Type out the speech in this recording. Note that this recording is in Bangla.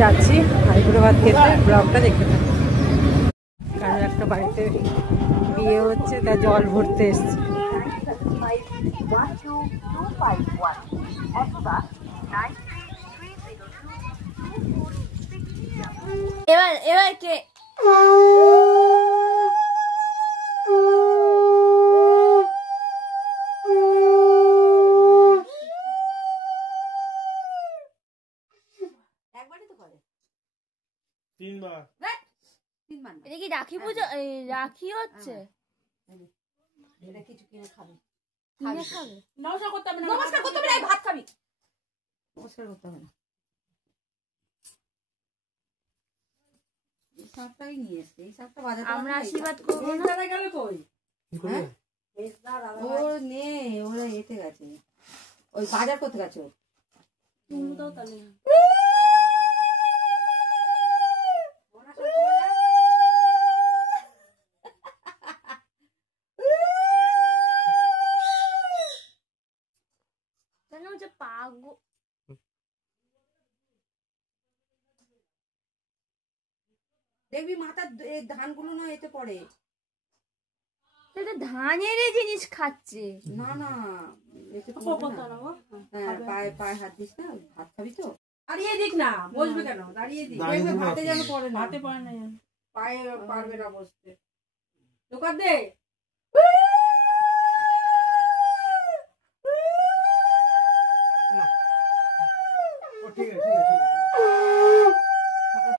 যাচ্ছি আইবুড়ো ভাত খেতে, ব্লগটা দেখতে থাকি। কারণ একটা বাড়িতে বিয়ে হচ্ছে, তা জল ভরতে এসছি। এবার এবার কে এটা কি রাখি পুজো? রাখি হচ্ছে, এটা কিছু কিনে খাবে, কিনে খাবে। নমস্কার করতে হবে না, নমস্কার করতে হবে না, ভাত খাবি। নমস্কার করতে হবে না। এই শাকটাই নিয়ে এসছে, এই শাকটা বাজাতে আমরা আশীর্বাদ করবো না। দাদা গেল কই? হ্যাঁ ও নে, ওরা এতে গেছে, ওই বাজার করতে গেছে। পাগল দেখবি মাথার ধানগুলো না এতে পড়ে। ধানের জিনিস খাচ্ছে না না, হ্যাঁ পায়ে পায়ে হাত দিস না, ভাত খাবি তো দাঁড়িয়ে দিক না, বসবে কেন, দাঁড়িয়ে দিক, দেখবে ভাতে যেন পড়ে না, ভাতে পড়ে না, পায়ে পারবে না বসতে। দোকান দে ঠিক আছে।